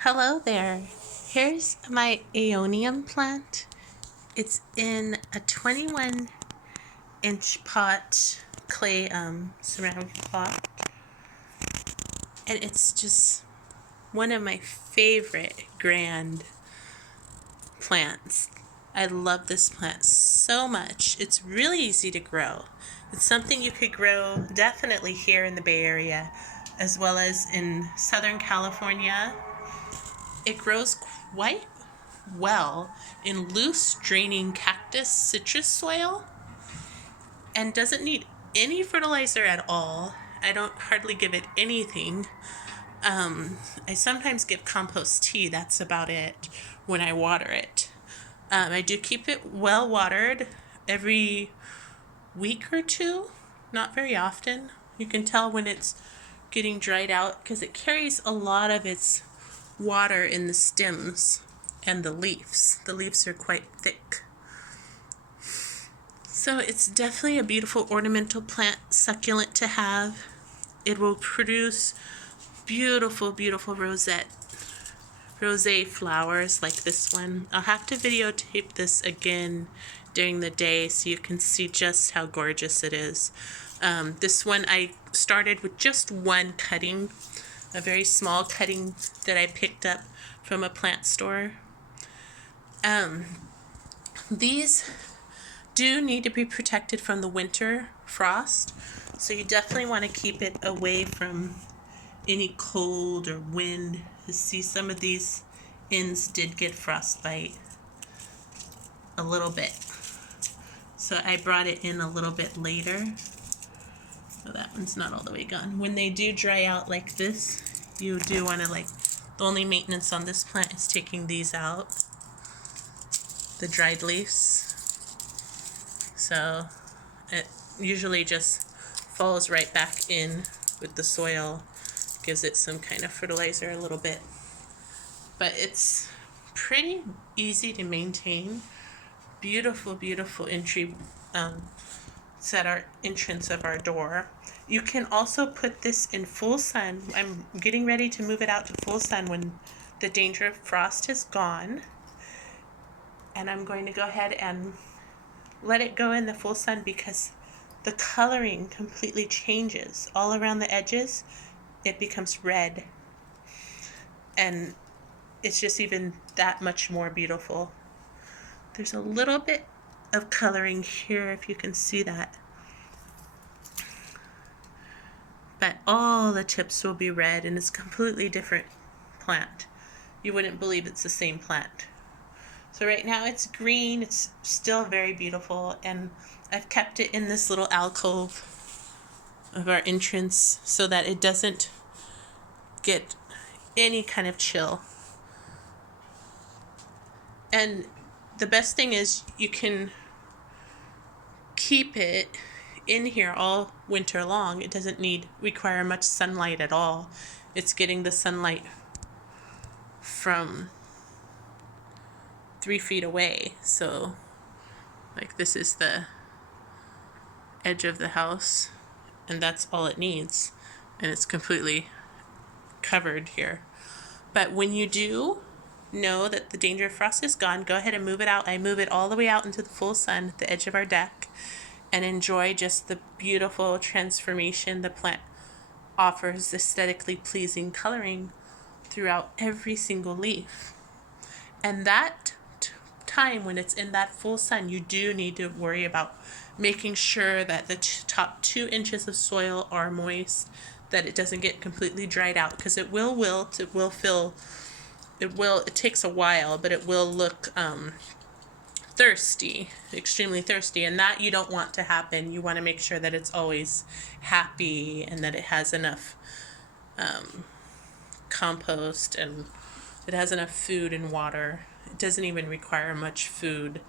Hello there. Here's my Aeonium plant. It's in a 21-inch pot, clay ceramic pot, and it's just one of my favorite grand plants. I love this plant so much. It's really easy to grow. It's something you could grow definitely here in the Bay Area, as well as in Southern California. It grows quite well in loose draining cactus citrus soil and doesn't need any fertilizer at all. I don't hardly give it anything. I sometimes give compost tea, that's about it, when I water it. I do keep it well watered every week or two, not very often. You can tell when it's getting dried out because it carries a lot of its water in the stems and the leaves. The leaves are quite thick. So it's definitely a beautiful ornamental plant, succulent to have. It will produce beautiful, beautiful rose flowers like this one. I'll have to videotape this again during the day so you can see just how gorgeous it is. This one I started with just one cutting, a very small cutting that I picked up from a plant store. These do need to be protected from the winter frost, so you definitely want to keep it away from any cold or wind. You see some of these ends did get frostbite a little bit, so I brought it in a little bit later. So that one's not all the way gone. When they do dry out like this, you do want to, the only maintenance on this plant is taking these out, the dried leaves. So it usually just falls right back in with the soil, gives it some kind of fertilizer a little bit. But it's pretty easy to maintain. Beautiful, beautiful entry it's at our entrance of our door. You can also put this in full sun. I'm getting ready to move it out to full sun when the danger of frost is gone. And I'm going to go ahead and let it go in the full sun because the coloring completely changes. All around the edges, it becomes red. And it's just even that much more beautiful. There's a little bit of coloring here, if you can see that. But all the tips will be red, and it's a completely different plant. You wouldn't believe it's the same plant. So right now it's green, it's still very beautiful, and I've kept it in this little alcove of our entrance so that it doesn't get any kind of chill. And the best thing is you can keep it in here all winter long. It doesn't require much sunlight at all. It's getting the sunlight from 3 feet away. So like this is the edge of the house, and that's all it needs, and it's completely covered here. But when you do know that the danger of frost is gone, go ahead and move it out. I move it all the way out into the full sun at the edge of our deck and enjoy just the beautiful transformation the plant offers, aesthetically pleasing coloring throughout every single leaf. And that time when it's in that full sun, you do need to worry about making sure that the top 2 inches of soil are moist, that it doesn't get completely dried out, because it will wilt, it takes a while, but it will look thirsty, extremely thirsty, and that you don't want to happen. You want to make sure that it's always happy and that it has enough compost and it has enough food and water. It doesn't even require much food.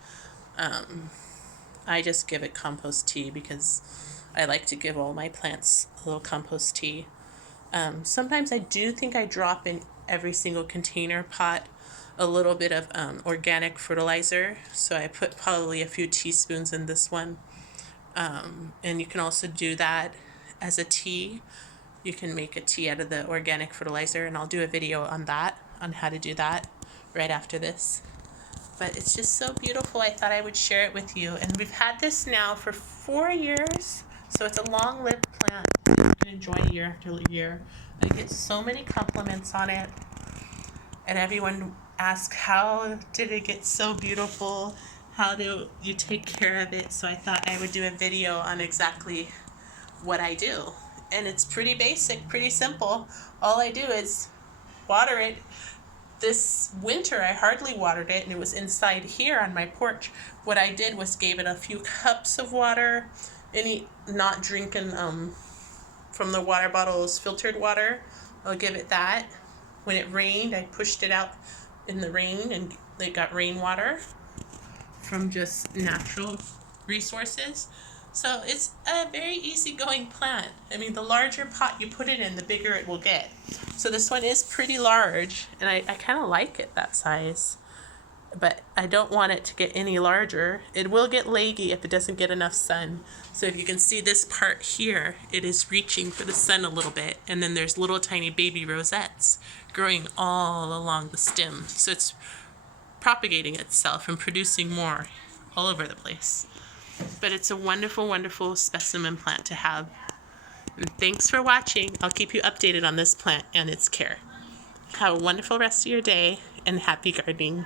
I just give it compost tea because I like to give all my plants a little compost tea. Sometimes I do think I drop in every single container pot a little bit of organic fertilizer. So I put probably a few teaspoons in this one. And you can also do that as a tea. You can make a tea out of the organic fertilizer, and I'll do a video on that on how to do that right after this. But it's just so beautiful. I thought I would share it with you. And we've had this now for 4 years. So it's a long-lived plant. You can enjoy year after year. I get so many compliments on it. And everyone asks, how did it get so beautiful? How do you take care of it? So I thought I would do a video on exactly what I do. And it's pretty basic, pretty simple. All I do is water it. This winter I hardly watered it, and it was inside here on my porch. What I did was gave it a few cups of water, not drinking from the water bottles filtered water. I'll give it that. When it rained, I pushed it out in the rain, and it got rainwater from just natural resources. So it's a very easygoing plant. I mean, the larger pot you put it in, the bigger it will get. So this one is pretty large, and I kind of like it that size. But I don't want it to get any larger. It will get leggy if it doesn't get enough sun. So if you can see this part here, it is reaching for the sun a little bit. And then there's little tiny baby rosettes growing all along the stem. So it's propagating itself and producing more all over the place. But it's a wonderful, wonderful specimen plant to have. And thanks for watching. I'll keep you updated on this plant and its care. Have a wonderful rest of your day, and happy gardening.